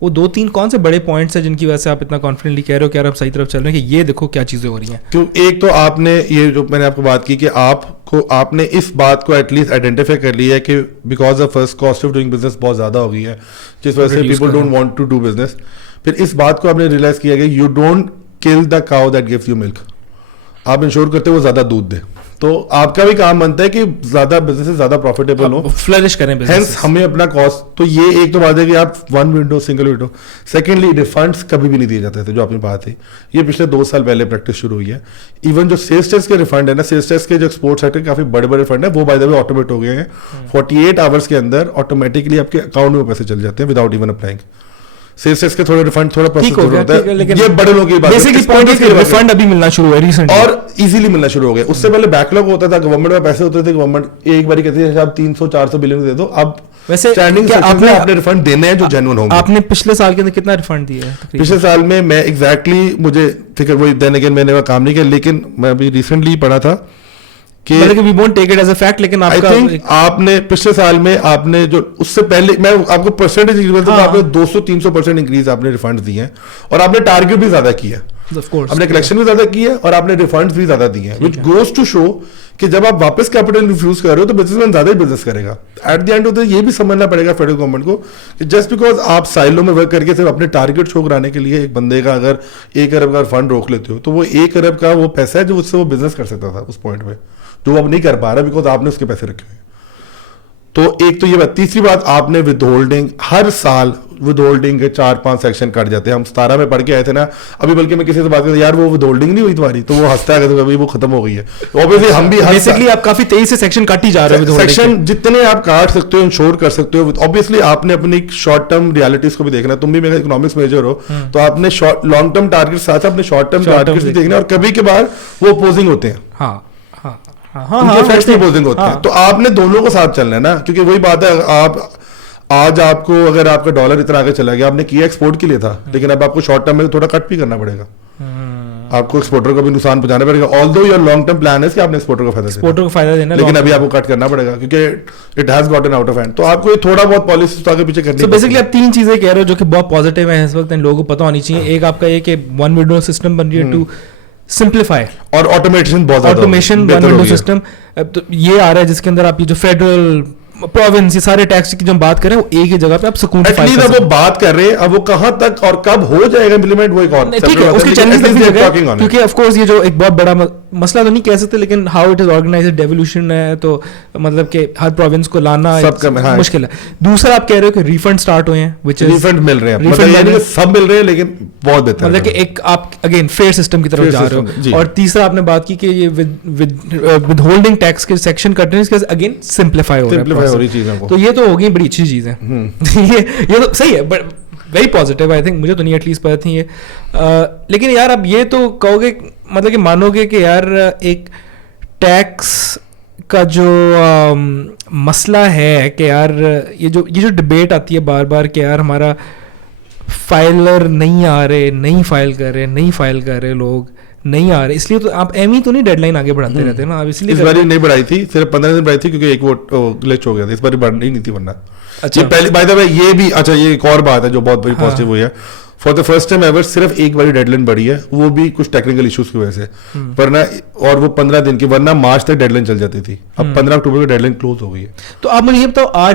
وہ 2-3 کون سے بڑے پوائنٹس ہیں جن کی وجہ سے آپ اتنا کانفیڈنٹلی کہہ رہے ہو کہ یار آپ صحیح طرف چل رہے ہیں, کہ یہ دیکھو کیا چیزیں ہو رہی ہیں؟ کیوں ایک تو آپ نے یہ جو میں نے آپ کو بات کی کہ آپ نے اس بات کو ایٹ لیسٹ آئیڈینٹیفائی کر لیا ہے کہ because of first cost of doing business بہت زیادہ ہو گئی ہے, جس وجہ سے people don't want to do business. پھر اس بات کو آپ نے ریئلائز کیا کہ you don't kill the cow that gives you milk, آپ انشور کرتے ہو وہ زیادہ دودھ دے, تو آپ کا بھی کام بنتا ہے کہ زیادہ بزنس زیادہ پروفیٹیبل ہو, فلرش کریں ہینس ہمیں اپنا کاسٹ. تو یہ ایک تو بات ہے کہ آپ one window single window. Secondly refunds کبھی بھی نہیں دیے جاتے تھے, جو آپ نے بات ہے یہ پچھلے 2 سال پہلے پریکٹس شروع ہوئی ہے. ایون جو سیلس ٹیکس کے ریفنڈ ہے نا, سیلس ٹیکس کے جو ایکسپورٹ سیکٹر کے کافی بڑے بڑے فنڈ ہیں, وہ بائی دا وے آٹومیٹ ہو گئے ہیں. 48 آورس کے اندر آٹومیٹکلی آپ کے اکاؤنٹ میں پیسے چل جاتے ہیں without even applying. Sales tax کے تھوڑے ریفنڈ تھوڑا پروسیس ہوتا ہے, یہ بڑے لوگوں کی بات ہے. بیسیکلی پوائنٹ ہے کہ ریفنڈ ابھی ملنا شروع ہوا ہے ریسنٹلی, اور ایزیلی ملنا شروع ہو گیا. اس سے پہلے بیک لاگ ہوتا تھا, گورنمنٹ میں پیسے ہوتے تھے, گورنمنٹ ایک بار کہتی ہے آپ 300-400 بلین دے دو. اب ویسے اسٹینڈنگ آپ نے ریفنڈ دینے ہیں جو جینوئن ہوں گے. آپ نے پچھلے سال کے اندر کتنا ریفنڈ دیا ہے؟ پچھلے سال میں ایگزیکٹلی مجھے فکر وہی دین اگین میں نے کام نہیں کیا, لیکن میں ابھی ریسنٹلی پڑھا تھا کہ we won't take it as a fact, لیکن آپ نے پچھلے سال میں آپ نے جو اس سے پہلے میں آپ کو پرسنٹیج آپ نے 200-300% انکریز آپ نے ریفنڈ دیے ہیں, اور آپ نے ٹارگیٹ بھی زیادہ کیا ہے, آپ نے کلیکشن بھی زیادہ کی ہے, اور آپ نے ریفنڈ بھی زیادہ دیے ہیں, وچ گوز ٹو شو کہ جب آپ واپس کیپٹل انفیوز کر رہے ہو تو بزنس مین زیادہ ہی بزنس کرے گا. At the end of the یہ بھی سمجھنا پڑے گا فیڈرل گورنمنٹ کو کہ جسٹ بیکاز آپ سائلوں میں ورک کر کے صرف اپنے ٹارگیٹ شو کرانے کے لیے ایک بندے کا اگر 1 ارب کا فنڈ روک لیتے ہو, تو وہ 1 ارب کا وہ پیسہ ہے جو اس سے وہ بزنس کر سکتا تھا اس پوائنٹ پہ, جو وہ اب نہیں کر پا رہا بیکاز آپ نے اس کے پیسے رکھے ہوئے. تو ایک تو یہ بات. تیسری بات, آپ نے ود ہولڈنگ ہر سال ود ہولڈنگ کے 4-5 سیکشن کٹ جاتے ہیں. ہم 17 میں پڑھ کے آئے تھے نا ابھی, بلکہ میں کسی سے بات کرتا یار وہ ود ہولڈنگ نہیں ہوئی تمہاری, تو وہ ہنستا ہے کہ ابھی وہ ختم ہو گئی ہے. اوبویسلی ہم بھی بیسیکلی آپ کافی تیزی سے سیکشن کٹ ہی جا رہے ہیں, سیکشن جتنے آپ کاٹ سکتے ہو انشور کر سکتے ہو. اوبویسلی آپ نے اپنی شارٹ ٹرم ریالٹیز کو بھی دیکھنا ہے, تم بھی میرا اکنامکس میجر ہو تو آپ نے لانگ ٹرم ٹارگیٹ ساتھ اپنے شارٹ ٹرم ٹارگیٹ بھی دیکھنا, اور کبھی کبھار وہ اپوزنگ ہوتے ہیں. ہاں ہوتے ہیں, تو آپ نے دونوں کو ساتھ چلنا ہے نا, کیونکہ وہی بات ہے. آپ آج آپ کو اگر آپ کا ڈالر اتنا آگے چلا گیا, آپ نے کیا ایکسپورٹ کے لیے تھا, لیکن اب آپ کو شارٹ ٹرم میں تھوڑا کٹ بھی کرنا پڑے گا, آپ کو ایکسپورٹر کو بھی نقصان پہنچانا پڑے گا. Although your long term plan ہے کہ آپ نے ایکسپورٹر کو فائدہ دینا, لیکن ابھی آپ کو کٹ کرنا پڑے گا کیونکہ it has gotten out of hand. تو آپ کو تھوڑا بہت پالیسی آگے پیچھے کرنی ہے. بیسیکلی آپ 3 چیزیں کہہ رہے ہو جو کہ بہت پازیٹیو ہیں اس وقت, لوگوں کو پتہ ہونی چاہیے. ایک آپ کا یہ کہ ون ونڈو سسٹم بن رہی ہے, 2 سمپلیفائی اور آٹومیشن, بہت زیادہ آٹومیشن ون ونڈو سسٹم. تو یہ آ رہا ہے جس کے اندر آپ یہ جو فیڈرل پروونس یہ سارے ٹیکس کی جب بات کریں وہ ایک ہی جگہ پہ آپ سکون سے وہ بات کر رہے ہیں. اب وہ کہاں تک اور کب ہو جائے گا امپلیمنٹ وہ ایک اور ٹھیک ہے, اس کی چیلنج, کیونکہ آف کورس یہ جو ایک بہت بڑا مسئلہ تو نہیں کہہ سکتے, لیکن how it is organized devolution ہے, تو مطلب کہ ہر پروونس کو لانا مشکل ہے. دوسرا آپ کہہ رہے ہو کہ ریفنڈ اسٹارٹ ہوئے ہیں, ریفنڈ مل رہے ہیں, سب مل رہے ہیں, لیکن بہت بہتر, مطلب کہ ایک آپ اگین فیئر سسٹم کی طرف جا رہے ہو. اور تیسرا آپ نے بات کی کہ یہ ود ہولڈنگ ٹیکس کے سیکشن کٹ رہے ہیں, اگین سمپلیفائی ہو رہی چیزوں کو. تو یہ تو ہو گئی بڑی اچھی چیز ہے, یہ تو صحیح ہے, but very positive I think. مجھے تو نہیں ایٹ لیسٹ پتہ تھی یہ, لیکن یار اب یہ تو کہو گے مطلب کہ مانو گے کہ یار ایک ٹیکس کا جو مسئلہ ہے کہ یار یہ جو ڈبیٹ آتی ہے بار بار کہ یار ہمارا فائلر نہیں آ رہے, نہیں فائل کر رہے لوگ نہیں آ رہے, اس لیے تو آپ ایم ہی تو نہیں ڈیڈ لائن آگے بڑھاتے رہتے ہیں نا. اس لیے اس بار نہیں بڑھائی تھی, صرف 15 دن بڑھائی تھی کیونکہ ایک وہ گلچ ہو گیا تھا, اس بار بڑھنی نہیں تھی ورنہ. اچھا پہلی بائی دا وے یہ بھی, اچھا یہ ایک اور بات ہے جو بہت بڑی پازیٹیو ہوئی ہے, for the first time ever صرف ایک باری ڈیڈ لائن بڑھی ہے, وہ بھی کچھ ٹیکنیکل ایشوز کی وجہ سے, ورنہ اور وہ 15 دن کی, ورنہ مارچ تک ڈیڈ لائن چل جاتی تھی, اب 15 اکتوبر کو ڈیڈ لائن کلوز ہو گئی ہے. تو آپ مجھے یہ بتاؤ, are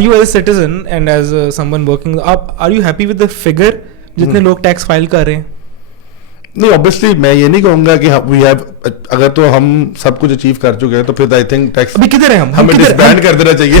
you as a citizen and as someone working, are you happy with the figure جتنے لوگ ٹیکس فائل کر رہے ہیں؟ نہیں, obviously میں یہ نہیں کہوں گا کہ we have, اگر تو ہم سب کچھ اچیو کر چکے ہیں تو پھر I think ٹیکس ابھی کدھر ہیں, ہمیں ڈسبینڈ کر دینا چاہیے.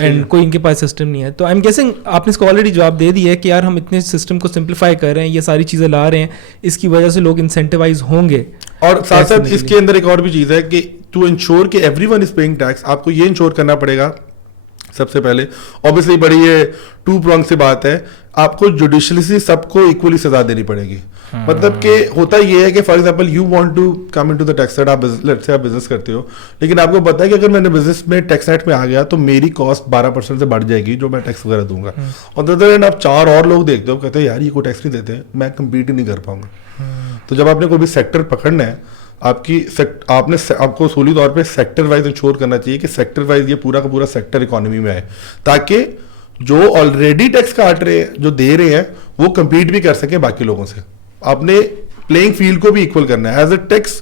اینڈ کوئی ان کے پاس سسٹم نہیں ہے. تو آئی ایم گیسنگ آپ نے اس کو آلریڈی جواب دے دیا ہے کہ یار ہم اتنے سسٹم کو سمپلیفائی کر رہے ہیں, یہ ساری چیزیں لا رہے ہیں, اس کی وجہ سے لوگ انسینٹیوائز ہوں گے. اور ساتھ ساتھ اس کے اندر ایک اور بھی چیز ہے کہ ٹو انشور کہ everyone is paying tax, آپ کو یہ انشور کرنا پڑے گا سب سے پہلے. اوبیسلی بڑی یہ ٹ پرونگ سے بات ہے, آپ کو جوڈیشلی سب کو ایکولی سزا دینی پڑے گی. مطلب کہ ہوتا یہ ہے کہ for example you want to come into the tax net, آپ بزنس کرتے ہو, لیکن آپ کو پتا ہے کہ اگر میں نے بزنس میں ٹیکس نیٹ میں آ گیا تو میری کاسٹ 12% سے بڑھ جائے گی جو میں ٹیکس وغیرہ دوں گا. اور ادر اینڈ آپ 4 اور لوگ دیکھتے ہو کہتے ہیں یار یہ کوئی ٹیکس نہیں دیتے, میں کمپیٹ ہی نہیں کر پاؤں گا. تو جب آپ نے کوئی بھی سیکٹر پکڑنا ہے, آپ کو اصولی طور پہ سیکٹر وائز انشور کرنا چاہیے کہ سیکٹر وائز یہ پورا کا پورا سیکٹر اکانومی میں آئے, تاکہ جو آلریڈی ٹیکس کاٹ رہے ہیں, جو دے رہے ہیں, وہ کمپیٹ بھی کر سکیں باقی لوگوں سے. آپ نے پلینگ فیلڈ کو بھی ایکول کرنا ہے ایز اے ٹیکس.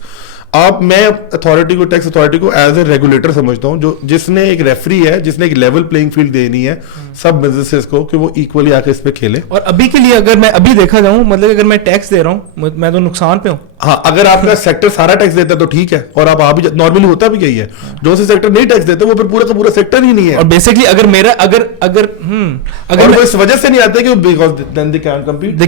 میں اتھارٹی کو, ٹیکس اتھارٹی کو ایز اے ریگولیٹر سمجھتا ہوں, جس نے ایک ریفری ہے, جس نے ایک لیول پلینگ فیلڈ دینی ہے سب بزنسز کو کہ وہ ایکولی آ کے اس پہ کھیلے. اور ابھی کے لیے اگر میں ابھی دیکھا جاؤں, مطلب اگر میں ٹیکس دے رہا ہوں میں تو نقصان پہ ہوں. ہاں, اگر آپ کا سیکٹر سارا ٹیکس دیتا ہے تو ٹھیک ہے, اور آپ نارملی ہوتا بھی یہی ہے, جو سے سیکٹر نہیں ٹیکس دیتے وہ پھر پورا کا پورا سیکٹر ہی نہیں ہے. اور بیسکلی اگر میرا اگر وہ اس وجہ سے نہیں آتے کہ because then they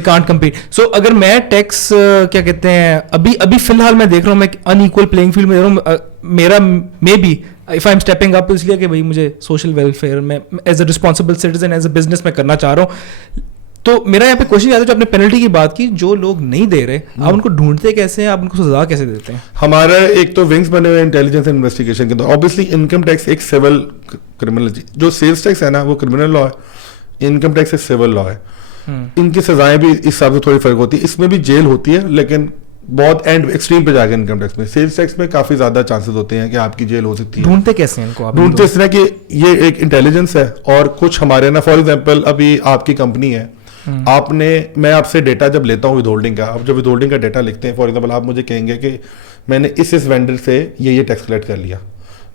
can't compete. So اگر میں ٹیکس کیا کہتے ہیں ابھی فی الحال میں دیکھ رہا ہوں, میں ان ایکول پلینگ فیلڈ میں دے رہا ہوں. میرا may be if I am stepping up اس لیے کہ بھائی مجھے سوشل ویلفیئر میں as a responsible citizen, as a business میں کرنا چاہ رہا ہوں. تو میرا یہاں پہ کوشچن آتا ہے, جو آپ نے پینلٹی کی بات کی, جو لوگ نہیں دے رہے آپ ان کو ڈھونڈتے کیسے ہیں, آپ ان کو سزا کیسے دیتے ہیں؟ ہمارا ایک تو ونگس بنے ہوئے انٹیلیجنس اینڈ انویسٹیگیشن کے اندر. اوبیسلی انکم ٹیکس ایک سول کرمنل, جو سیلس ٹیکس ہے نا وہ کرمنل لا ہے, انکم ٹیکس ایک سول لا ہے. ان کی سزائیں بھی اس حساب سے تھوڑی فرق ہوتی ہے. اس میں بھی جیل ہوتی ہے, لیکن بہت اینڈ ایکسٹریم پہ جا کے انکم ٹیکس میں. سیلس ٹیکس میں کافی زیادہ چانسز ہوتے ہیں کہ آپ کی جیل ہو سکتی ہے. ڈھونڈتے کیسے ہیں ان کو؟ ڈھونڈتے اس طرح کہ یہ ایک انٹیلیجنس ہے, اور کچھ ہمارے نا فار ایگزامپل ابھی آپ کی کمپنی ہے, میں آپ سے ڈیٹا جب لیتا ہوں ود ہولڈنگ کا, آپ جب ود ہولڈنگ کا ڈیٹا لکھتے ہیں, فار ایگزامپل آپ مجھے کہیں گے کہ میں نے اس وینڈر سے یہ ٹیکس کلیکٹ کر لیا,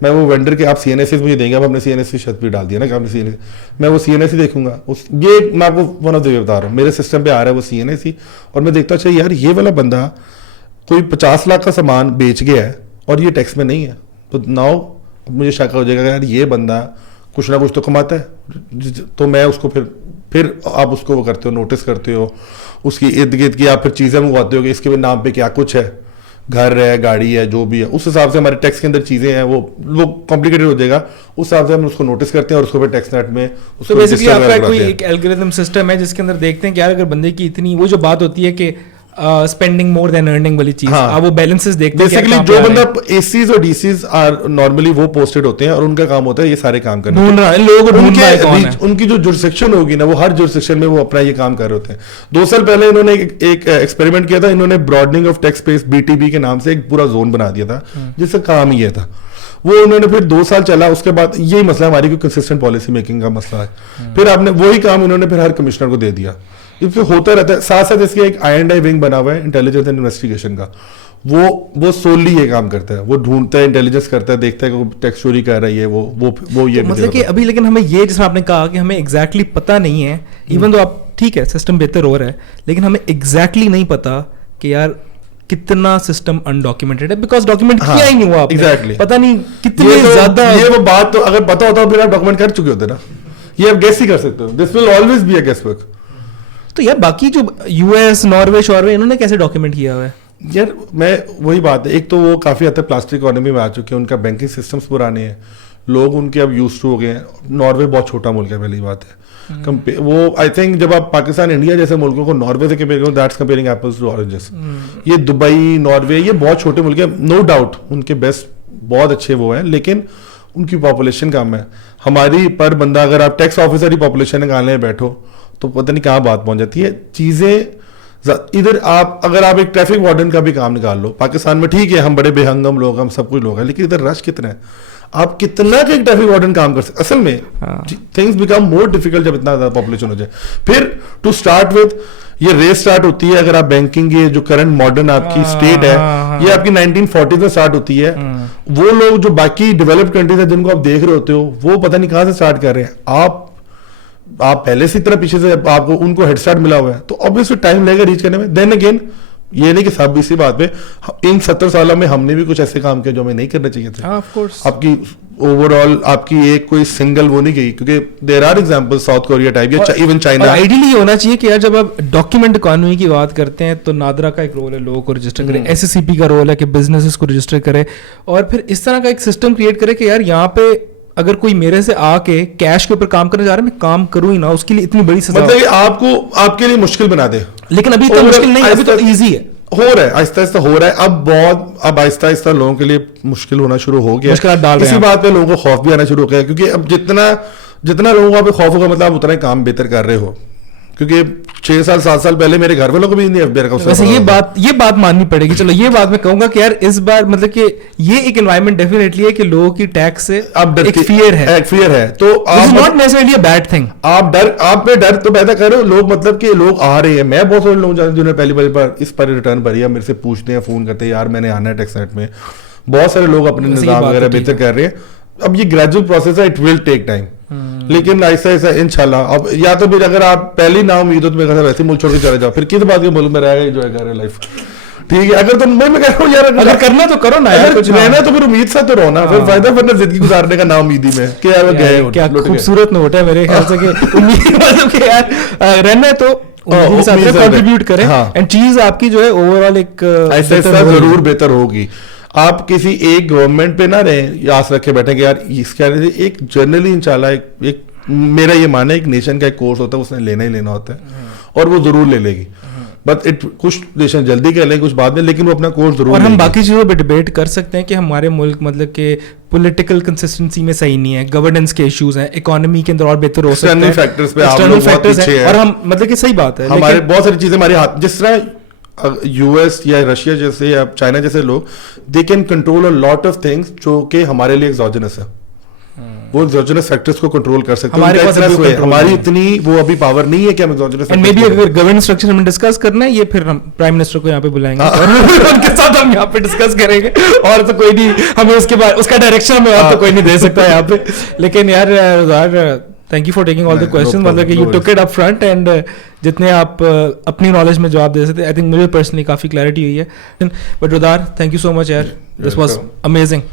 میں وہ وینڈر کے آپ سی این ایس مجھے دیں گے, اب ہم نے سی این ایس شرط بھی ڈال دیا نا کہ آپ نے سی این ایس, میں وہ سی این ایس دیکھوں گا. یہ میں آپ کو ون آف دا وے بتا رہا ہوں, میرے سسٹم پہ آ رہا ہے وہ سی این ایس, اور میں دیکھتا اچھا یار یہ والا بندہ کوئی 50 لاکھ کا سامان بیچ گیا ہے اور یہ ٹیکس میں نہیں ہے, تو ناؤ مجھے شک ہو جائے گا یار یہ بندہ کچھ نہ کچھ تو کماتا ہے. تو میں اس کو پھر آپ اس کو وہ کرتے ہو, نوٹس کرتے ہو, اس کی ارد گرد کی آپ پھر چیزیں منگواتے ہو کہ اس کے نام پہ کیا کچھ ہے, گھر ہے, گاڑی ہے, جو بھی ہے, اس حساب سے ہمارے ٹیکس کے اندر چیزیں ہیں وہ کمپلیکیٹڈ ہو جائے گا. اس حساب سے ہم اس کو نوٹس کرتے ہیں اور اس کو پھر ٹیکس نیٹ میں اس کو بیسیکلی آپ کا کوئی ایک الگورتھم سسٹم ہے جس کے اندر دیکھتے ہیں کہ یار اگر بندے کی اتنی وہ جو بات ہوتی ہے کہ اسپینڈنگ مور دین ارننگ والی چیز, آپ وہ بیلنسز دیکھتے ہیں. بیسیکلی جو بندہ اے سیز اور ڈی سیز نارملی وہ پوسٹڈ ہوتے ہیں اور ان کا کام ہوتا ہے یہ سارے کام کرنا, ڈھونڈ رہا ہے لوگوں کو, ڈھونڈنا ہے کون ہے. ان کی جو جورسڈکشن ہوگی نا وہ ہر جورسڈکشن میں وہ اپنا یہ کام کر رہے ہوتے ہیں. 2 سال پہلے انہوں نے ایک ایکسپیریمنٹ کیا تھا, انہوں نے براڈننگ آف ٹیکس اسپیس BTB کے نام سے ایک پورا زون بنا دیا تھا جس کا کام یہ تھا. وہ انہوں نے پھر 2 سال چلا, اس کے بعد یہی مسئلہ ہماری کوئی کنسسٹنٹ پالیسی میکنگ کا مسئلہ ہے. پھر آپ نے وہی کام انہوں نے پھر ہر کمشنر کو دے دیا. اس ہوتا رہتا ہے. ساتھ ساتھ اس کے ایک I&I ونگ بنا ہوا ہے انٹیلیجنس اینڈ انویسٹیگیشن کا, وہ سوللی یہ کام کرتا ہے, وہ ڈھونڈتا ہے, انٹیلیجنس کرتا ہے, دیکھتا ہے کہ وہ ٹیکس چوری کر رہی ہے, وہ یہ مطلب کہ ابھی لیکن ہمیں یہ جیسے آپ نے کہا کہ ہمیں ایگزیکٹلی پتہ نہیں ہے, ایون تو آپ ٹھیک ہے سسٹم بہتر ہو رہا ہے, لیکن ہمیں ایگزیکٹلی نہیں پتا کہ یار کتنا سسٹم انڈاکیومنٹڈ ہے, بیکاز ڈاکیومنٹ کیا ہی نہیں ہوا. ایگزیکٹلی پتہ نہیں کتنے زیادہ, یہ وہ بات تو اگر پتا ہوتا پھر آپ ڈاکیومنٹ کر چکے ہوتے نا, یہ آپ گیس ہی کر سکتے ہو. This will always be a guess work. تو یار باقی جو US ناروے شاروے انہوں نے کیسے ڈاکیومنٹ کیا ہوا ہے؟ یار میں وہی بات ہے, ایک تو وہ کافی حد تک پلاسٹک اکانومی میں آ چکے ہیں, ان کا بینکنگ سسٹمس پرانے ہیں, لوگ ان کے اب یوز ٹو ہو گئے ہیں. ناروے بہت چھوٹا ملک ہے پہلی بات ہے, وہ آئی تھنک جب آپ پاکستان انڈیا جیسے ملکوں کو ناروے سے کمپیئر کرو, that's comparing apples to oranges. یہ دبئی, ناروے, یہ بہت چھوٹے ملک ہیں, نو ڈاؤٹ ان کے بیسٹ بہت اچھے وہ ہیں, لیکن ان کی پاپولیشن کم ہے. ہماری پر بندہ اگر آپ ٹیکس آفیسر ہی پاپولیشن نکالنے بیٹھو تو پتہ نہیں کہاں بات پہنچ جاتی ہے. چیزیں ادھر اگر آپ ایک ٹریفک وارڈن کا بھی کام نکال لو, پاکستان میں ٹھیک ہے ہم بڑے بے ہنگم لوگ, ہم سب کچھ لوگ ہیں, لیکن ادھر رش کتنا ہے, آپ کتنا کہ ایک ٹریفک وارڈن کام کر سکتے. اصل میں تھنگس بیکم مور ڈیفیکلٹ جب اتنا زیادہ پاپولیشن ہو جائے. پھر ٹو اسٹارٹ وتھ یہ ریس اسٹارٹ ہوتی ہے, اگر آپ بینکنگ یہ جو کرنٹ ماڈرن آپ کی اسٹیٹ ہے یہ آپ کی 1940s میں اسٹارٹ ہوتی ہے. وہ لوگ جو باقی ڈیولپڈ کنٹریز ہیں جن کو آپ دیکھ رہے ہوتے ہو وہ پتہ نہیں کہاں سے اسٹارٹ کر رہے ہیں. آپ پہلے سے اتنا پیچھے سے آپ کو ان کو ہیڈ اسٹارٹ ملا ہوا ہے, تو obviously ٹائم لگے گا ریچ کرنے میں. دین اگین یہ نہیں کہ سب اسی بات پہ ان 70 سالوں میں ہم نے بھی کچھ ایسے کام کیے جو ہمیں نہیں کرنا چاہیے تھے. آپ کی اوور آل آپ کی ایک کوئی سنگل وہ نہیں گئی, کیونکہ there are example South Korea type یا ایون چائنا. آئیڈیلی یہ ہونا چاہیے کہ یار جب آپ ڈاکیومنٹ اکانومی کی بات کرتے ہیں تو نادرا کا ایک رول ہے لوگوں کو رجسٹر کرے, ایس ایس سی پی کا رول ہے کہ بزنسز کو رجسٹر کرے, اور پھر اس طرح کا ایک سسٹم کریٹ کرے کہ یار یہاں پہ اگر کوئی میرے سے آ کے کیش کے اوپر کام کرنے جا رہا ہے, میں کام کروں ہی نہ, اس کے لیے اتنی بڑی سزا, مطلب آپ کو آپ کے لیے مشکل بنا دے. لیکن ابھی تو مشکل نہیں ہے, ابھی تو ایزی ہے, ہو رہا ہے, آہستہ آہستہ ہو رہا ہے. اب آہستہ آہستہ لوگوں کے لیے مشکل ہونا شروع ہو گیا, مشکلات ڈال رہے ہیں. اسی بات پہ لوگوں کو خوف بھی آنا شروع ہو گیا, کیونکہ اب جتنا لوگوں کو خوف ہوگا مطلب آپ اتنا ہی کام بہتر کر رہے ہو. کیونکہ 6 سال 7 سال پہلے میرے گھر والوں کو بھی نہیں ایف بی آر کا. ویسے یہ بات ماننی پڑے گی, چلو یہ بات میں کہوں گا کہ یار اس بار مطلب کہ یہ ایک انوائرمنٹ ڈیفینیٹلی ہے کہ لوگوں کی ٹیکس سے ایک فیئر ہے, تو ناٹ نیسیسرلی اے بیڈ تھنگ. آپ میں ڈر تو پیدا کر رہے ہو. لوگ مطلب کہ لوگ آ رہے ہیں, میں بہت سارے لوگ جانتے ہیں جنہوں نے پہلی بار اس پر ریٹرن بھری ہے, میرے سے پوچھتے ہیں, فون کرتے ہیں, یار میں نے آنا ہے ٹیکس نیٹ میں. بہت سارے لوگ اپنے نظام وغیرہ بہتر کر رہے ہیں. اب یہ گریجویل پروسیس ہے, اٹ ول ٹیک ٹائم, لیکن ایسا انشاءاللہ. اب یا تو پھر اگر آپ پہلی نا امید ہو تو میرے ویسے ملک چھوڑ کے چلے جاؤ, پھر کس بات کے ملک میں رہ گئے انجوائے کر رہے لائف. ٹھیک ہے, اگر تم میں کہہ رہا ہوں یار اگر کرنا تو کرو نا, رہنا تو پھر امید سے تو رہنا, پھر فائدہ ورنہ زندگی گزارنے کا نا امیدی میں کہ یار گئے. کیا خوبصورت نوٹ ہے میرے خیال سے کہ امید مطلب کہ یار رہنا ہے تو کنٹریبیوٹ کریں, اینڈ چیز آپ کی جو ہے اوور آل ایک ایسا ضرور بہتر ہوگی. آپ کسی ایک گورنمنٹ پہ نہ رہیں یا آس رکھے بیٹھیں کہ یار اس کے ایک جنرلی انشاءاللہ ایک میرا یہ ماننا ہے ایک نیشن کا ایک کورس ہوتا ہے, اس نے لینا ہی لینا ہوتا ہے, اور وہ ضرور لے لے گی. بٹ کچھ نیشن جلدی کر لیں, کچھ بعد میں, لیکن وہ اپنا کورس ضرور. اور ہم باقی چیزوں پہ ڈبیٹ کر سکتے ہیں کہ ہمارے ملک مطلب کہ پولیٹیکل کنسسٹنسی میں صحیح نہیں ہے, گورننس کے ایشوز ہیں, اکانومی کے اندر اور بہتر ہو سکتے ہیں, ایکسٹرنل فیکٹرز ہیں, اور ہم مطلب کہ صحیح بات ہے, ہمارے بہت ساری چیزیں ہمارے ہاتھ, جس طرح یو ایس یا رشیا جیسے یا چائنا جیسے لوگ, they can control a lot of things جو کہ ہمارے لیے ایگزوجنس ہے. وہ ایگزوجنس فیکٹرز کو کنٹرول کر سکتے ہیں. ہماری اتنی وہ ابھی پاور نہیں ہے کہ ہم ایگزوجنس. اینڈ می بی اگر گورننس اسٹرکچر ہمیں ڈسکس کرنا ہے, یہ پھر ہم پرائم منسٹر کو یہاں پہ بلائیں گے اور ان کے ساتھ ہم یہاں پہ ڈسکس کریں گے, اور تو کوئی نہیں ہمیں اس کے بعد اس کا ڈائریکشن ہمیں اور تو کوئی نہیں دے سکتا یہاں پہ. لیکن یار thank you for taking all the questions, مطلب کہ you took it up front, and جتنے آپ اپنی نالج میں جواب دے سکتے, I think مجھے پرسنلی کافی کلیئرٹی ہوئی ہے. But Rudar, thank you so much یار, this was amazing.